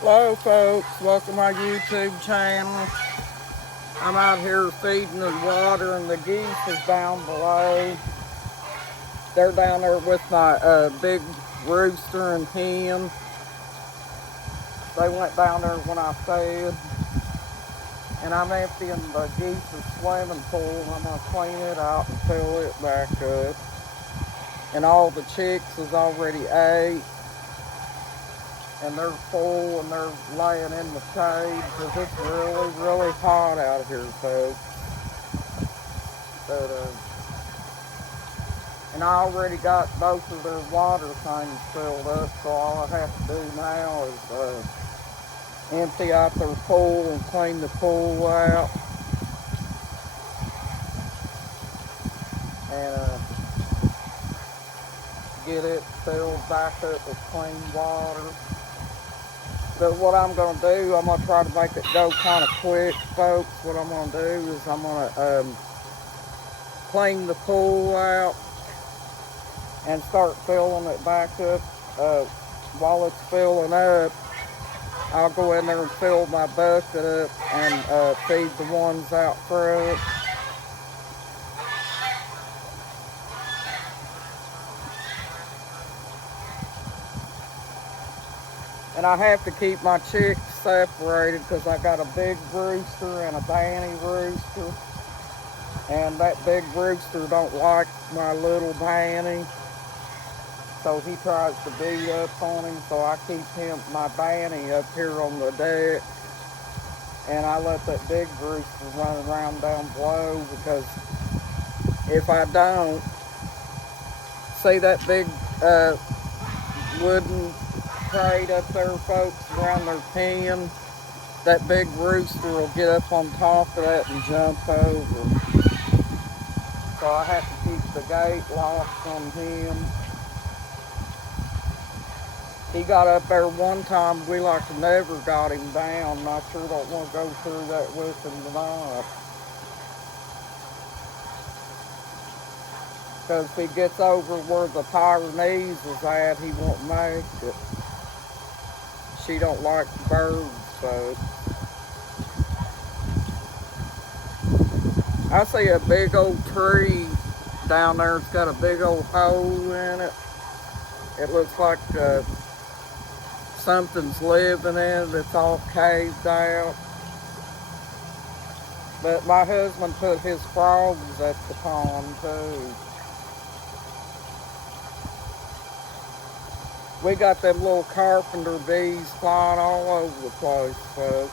Hello folks, welcome to my YouTube channel. I'm out here feeding and watering the geese is down below. They're down there with my big rooster and hen. They went down there when I fed. And I'm emptying the geese's swimming pool. I'm going to clean it out and fill it back up. And all the chicks is already ate. And they're full and they're laying in the shade because it's really, really hot out here, folks. But, and I already got both of their water things filled up, so all I have to do now is empty out their pool and clean the pool out. And get it filled back up with clean water. But what I'm going to do, I'm going to try to make it go kind of quick, folks. What I'm going to do is I'm going to clean the pool out and start filling it back up. While it's filling up, I'll go in there and fill my bucket up and feed the ones out front. And I have to keep my chicks separated because I got a big rooster and a banty rooster. And that big rooster don't like my little banty. So he tries to beat up on him. So I keep my banty up here on the deck. And I let that big rooster run around down below because if I don't, see that big wooden crate up there, folks, around their pen, that big rooster will get up on top of that and jump over. So I have to keep the gate locked on him. He got up there one time, we like never got him down, and I sure don't want to go through that with him tonight. Because if he gets over where the Pyrenees is at, he won't make it. She don't like birds, so. I see a big old tree down there. It's got a big old hole in it. It looks like something's living in it. It's all caved out. But my husband put his frogs at the pond too. We got them little carpenter bees flying all over the place, folks.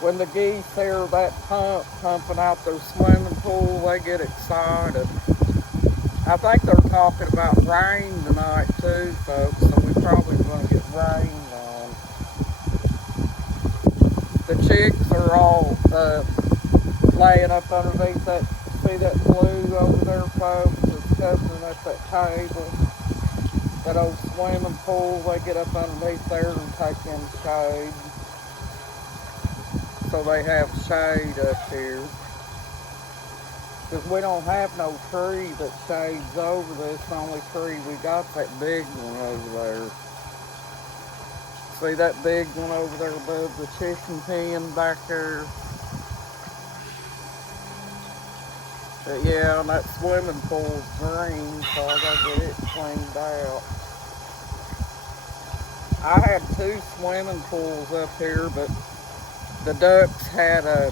When the geese hear that pump pumping out their swimming pool, they get excited. I think they're talking about rain tonight too, folks, so we're probably going to get rain on. The chicks are all laying up underneath that, see that blue over there, folks, that's covering at that table, that old swimming pool. They get up underneath there and take in shade. So they have shade up here. Because we don't have no tree that shades over this. The only tree we got, that big one over there. See that big one over there above the chicken pen back there? But yeah, and that swimming pool's green, so I gotta get it cleaned out. I had 2 swimming pools up here, but the ducks had a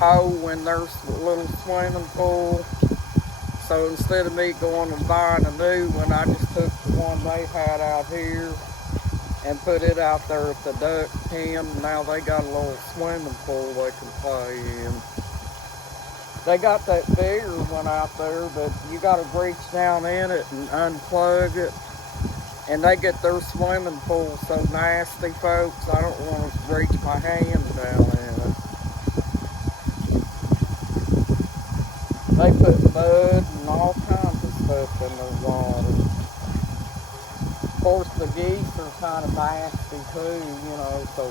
hole in their little swimming pool. So instead of me going and buying a new one, I just took the one they had out here and put it out there at the duck pen. Now they got a little swimming pool they can play in. They got that bigger one out there, but you got to reach down in it and unplug it. And they get their swimming pool so nasty, folks, I don't want to reach my hand down in it. They put mud and all kinds of stuff in their water. Of course, the geese are kind of nasty too, you know, so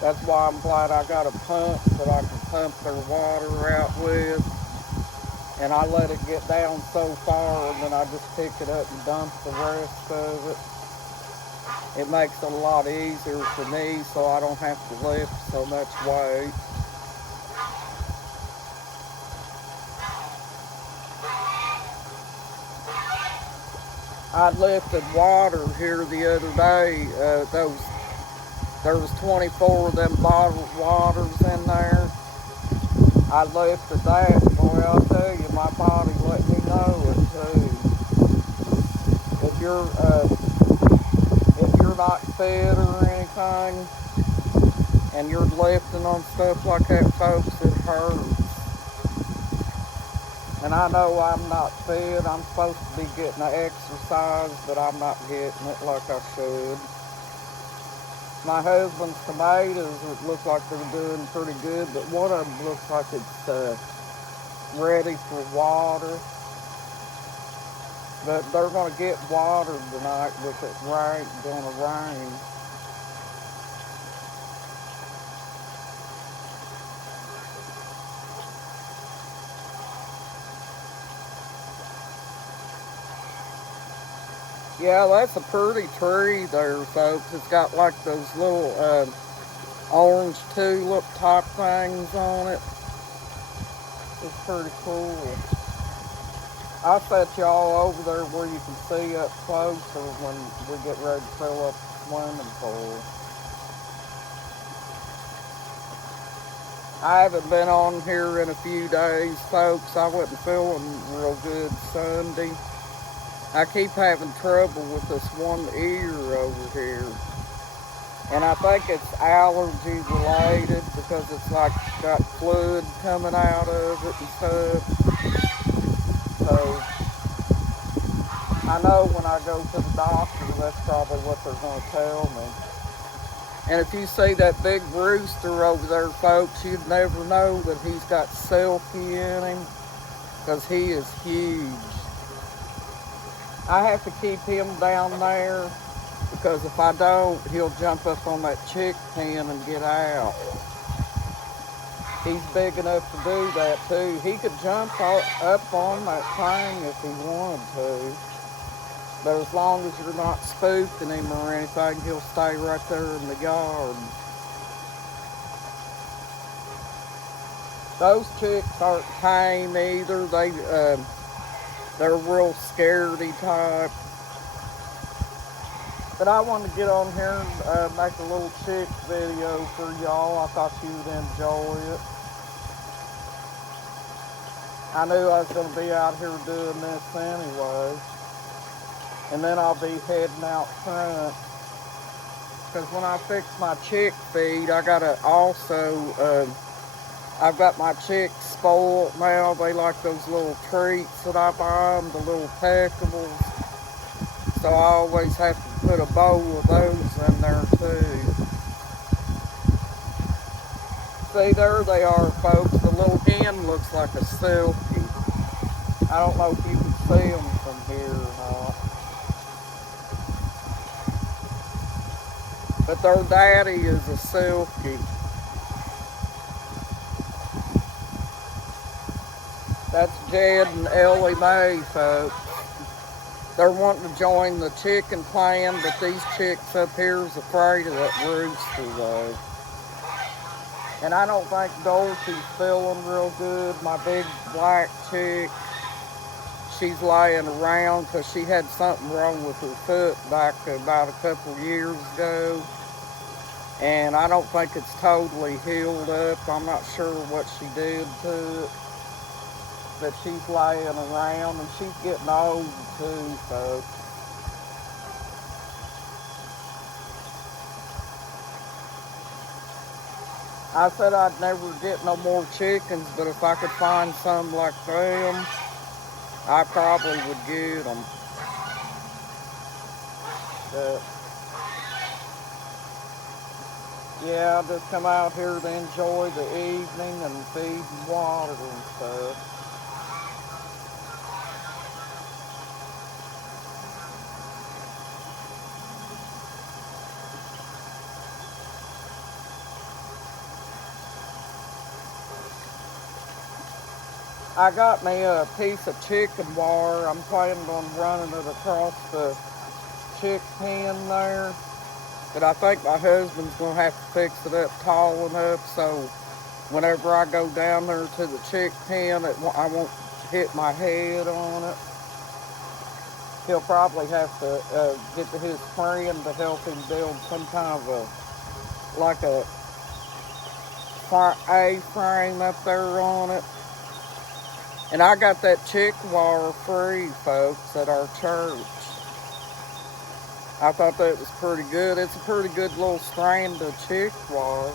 that's why I'm glad I got a pump that I can pump their water out with. and I let it get down so far, and then I just pick it up and dump the rest of it. It makes it a lot easier for me, so I don't have to lift so much weight. I lifted water here the other day. There was 24 of them bottled waters in there. I lifted that. Boy, I'll tell you, my body let me know it too. If you're not fit or anything, and you're lifting on stuff like that, folks, it hurts. And I know I'm not fit. I'm supposed to be getting the exercise, but I'm not getting it like I should. My husband's tomatoes, it look like they're doing pretty good, but one of them looks like it's ready for water. But they're going to get watered tonight with it going to rain. Yeah, that's a pretty tree there, folks. It's got like those little orange tulip type things on it. It's pretty cool. I'll set y'all over there where you can see up closer when we get ready to fill up the swimming pool. I haven't been on here in a few days, folks. I wasn't feeling real good Sunday. I keep having trouble with this one ear over here. And I think it's allergy related because it's like got fluid coming out of it and stuff. So I know when I go to the doctor, that's probably what they're going to tell me. And if you see that big rooster over there, folks, you'd never know that he's got silky in him because he is huge. I have to keep him down there because if I don't, he'll jump up on that chick pen and get out. He's big enough to do that too. He could jump up on that thing if he wanted to. But as long as you're not spooking him or anything, he'll stay right there in the yard. Those chicks aren't tame either. They're real scaredy type. But I wanted to get on here and make a little chick video for y'all. I thought you would enjoy it. I knew I was going to be out here doing this anyway. And then I'll be heading out front. Because when I fix my chick feed, I got to also... I've got my chicks spoiled now. They like those little treats that I buy them, the little peckables. So I always have to put a bowl of those in there too. See, there they are, folks. The little hen looks like a silky. I don't know if you can see them from here or not. But their daddy is a silky. That's Jed and Ellie Mae, folks. They're wanting to join the chicken plan, but these chicks up here is afraid of that rooster, though. And I don't think Dorothy's feeling real good. My big black chick, she's laying around because she had something wrong with her foot back about a couple years ago. And I don't think it's totally healed up. I'm not sure what she did to it. But she's laying around and she's getting old too, folks. I said I'd never get no more chickens, but if I could find some like them, I probably would get them. But yeah, I just come out here to enjoy the evening and feed and water and stuff. I got me a piece of chicken wire. I'm planning on running it across the chick pen there. But I think my husband's going to have to fix it up tall enough so whenever I go down there to the chick pen, I won't hit my head on it. He'll probably have to get to his friend to help him build some kind of like a A-frame up there on it. And I got that chick wire free, folks, at our church. I thought that was pretty good. It's a pretty good little strand of chick wire.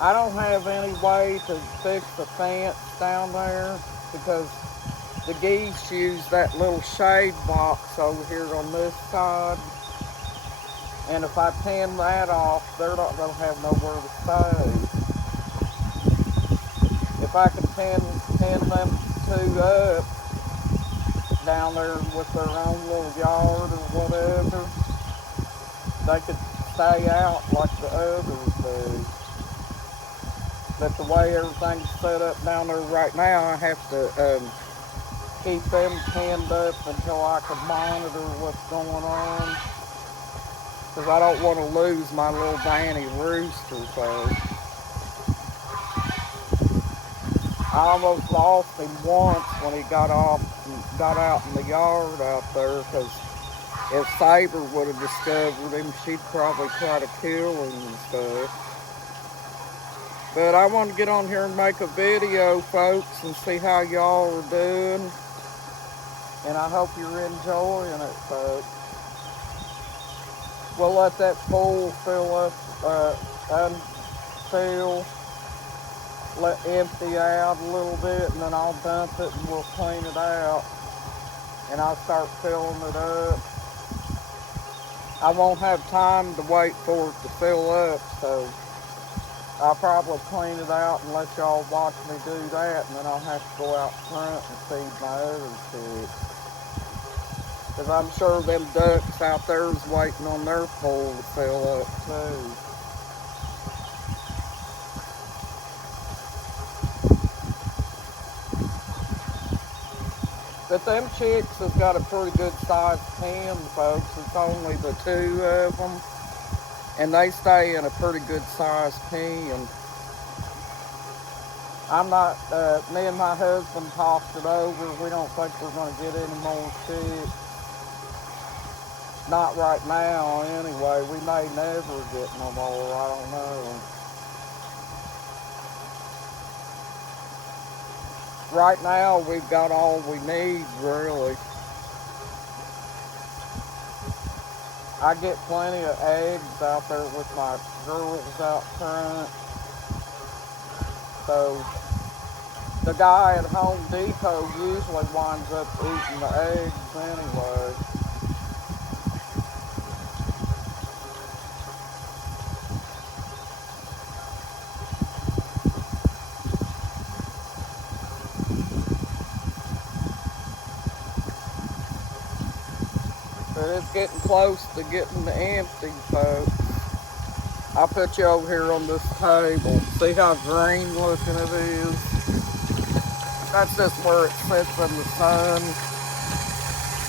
I don't have any way to fix the fence down there because the geese use that little shade box over here on this side. And if I pin that off, they're not going to have nowhere to stay. If I can pin them two up down there with their own little yard or whatever, they could stay out like the others do. But the way everything's set up down there right now, I have to keep them pinned up until I can monitor what's going on. Because I don't want to lose my little Danny rooster, folks. I almost lost him once when he got out in the yard out there, because if Saber would have discovered him, she'd probably try to kill him and stuff. But I want to get on here and make a video, folks, and see how y'all are doing. And I hope you're enjoying it, folks. We'll let that pool fill up, unfill, empty out a little bit, and then I'll dump it and we'll clean it out. And I'll start filling it up. I won't have time to wait for it to fill up, so I'll probably clean it out and let y'all watch me do that, and then I'll have to go out front and feed my other chicks. Because I'm sure them ducks out there is waiting on their pool to fill up too. But them chicks have got a pretty good sized pen, folks. It's only the two of them. And they stay in a pretty good sized pen. I'm not, me and my husband talked it over. We don't think we're going to get any more chicks. Not right now, anyway. We may never get no more, I don't know. Right now, we've got all we need, really. I get plenty of eggs out there with my girls out front. So, the guy at Home Depot usually winds up eating the eggs anyway. But it's getting close to getting empty, folks. I'll put you over here on this table. See how green looking it is? That's just where it sits in the sun.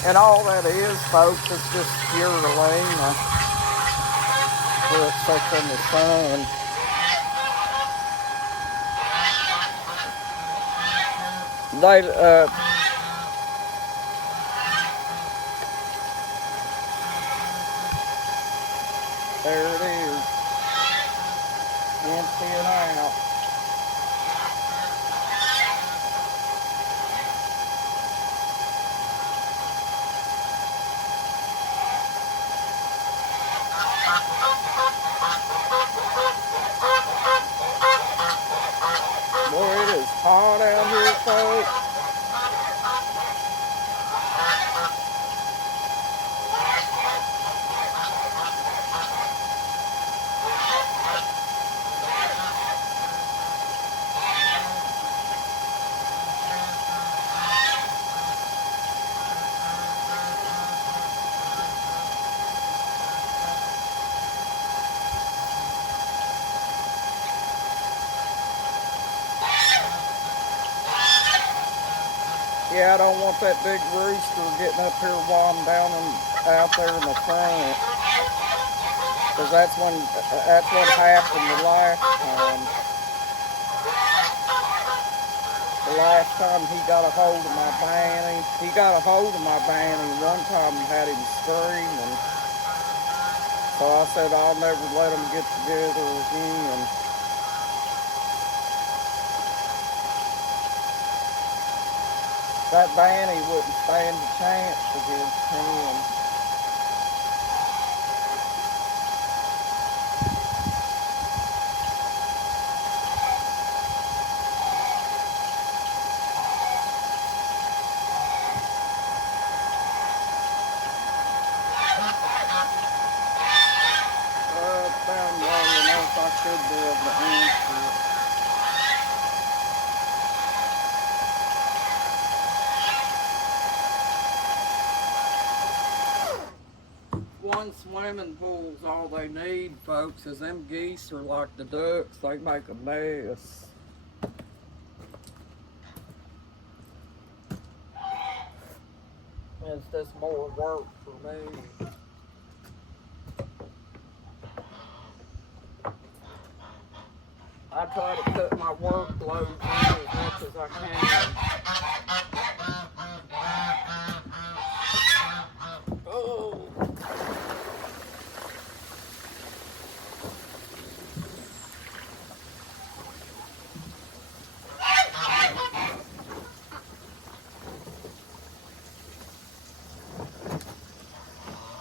And all that is, folks, it's just spirulina where it sits in the sun. There it is. Emptying out. Boy, it is hot out here, folks. Yeah, I don't want that big rooster getting up here while I'm down out there in the front. Because that's what happened the last time. The last time he got a hold of my banny, he got a hold of my banny one time and had him screaming. So I said I'll never let them get together again. That banny wouldn't stand a chance against him. Down low enough I should be able to answer it. One swimming pool's all they need, folks, is them geese are like the ducks. They make a mess. It's just more work for me. I try to cut my workload in as much as I can. Oh.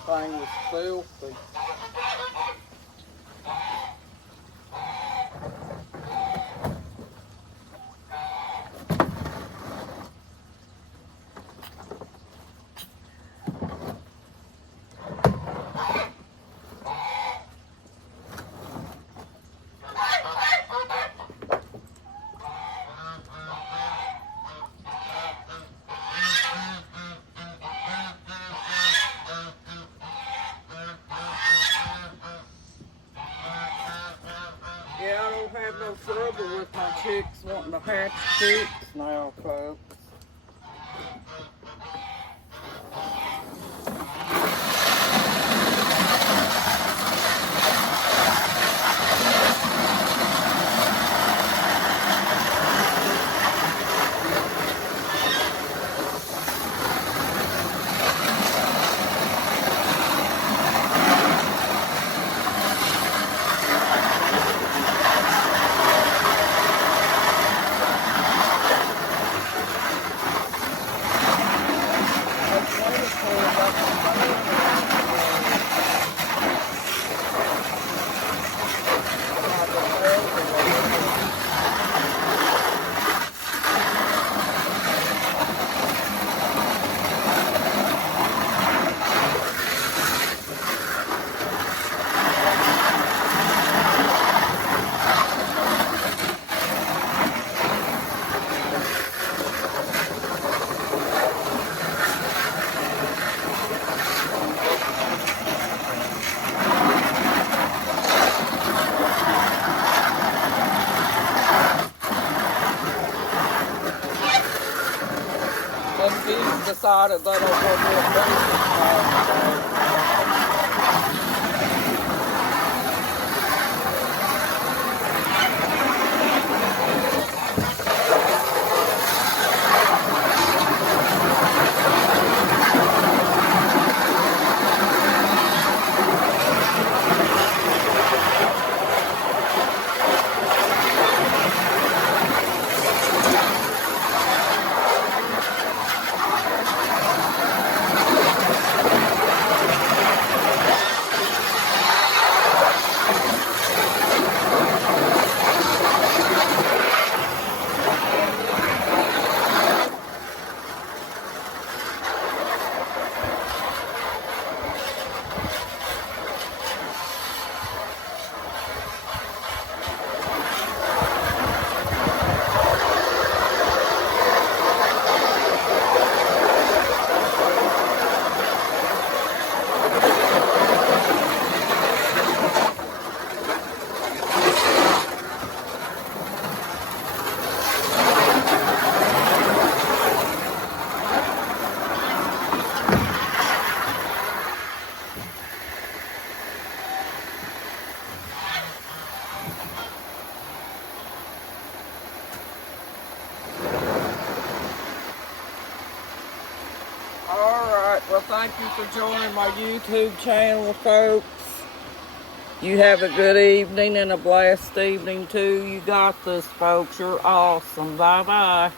Thing was filthy. Yeah, I don't have no trouble with my chicks wanting to hatch chicks now, folks. He's decided they don't want to do it. right. Well, thank you for joining my YouTube channel, folks. You have a good evening and a blessed evening, too. You got this, folks. You're awesome. Bye-bye.